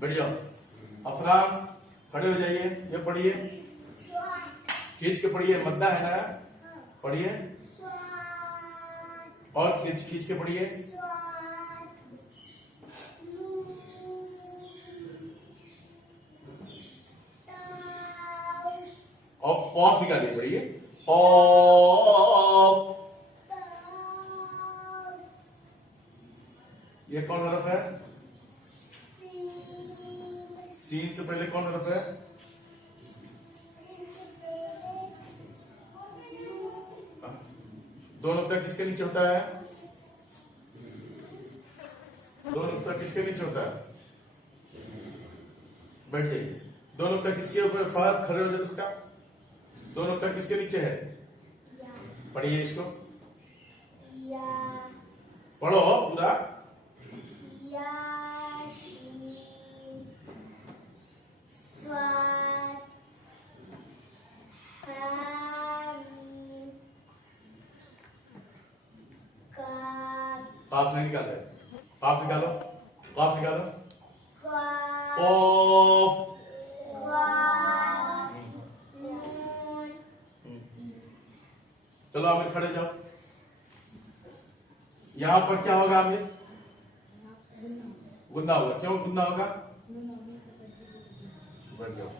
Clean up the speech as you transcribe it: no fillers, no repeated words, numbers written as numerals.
बैठ जाओ। अफरान खड़े हो जाइए, ये पढ़िए, खींच के पढ़िए, मद्दा है ना, पढ़िए और खींच खींच के पढ़िए। और पॉफ निकालिए, पढ़िए पॉफ। ये कौन हरफ है? सीन से पहले कौन हरफ है? दो नुक्ता किसके नीचे होता है? दो नुक्ता किसके नीचे होता है? बैठ जाइए। दो नुक्ता किसके ऊपर? फहद खड़े हो जाए बेटा। दो नुक्ता किसके नीचे है? पढ़िए इसको, पढ़ो पूरा। काफ नहीं निकाल रहे, काफ निकालो, काफ निकालो, कॉफ। चलो आमिर खड़े जाओ। यहां पर क्या होगा आमिर? गुन्ना होगा। क्यों गुन्ना होगा? बैठ जाओ।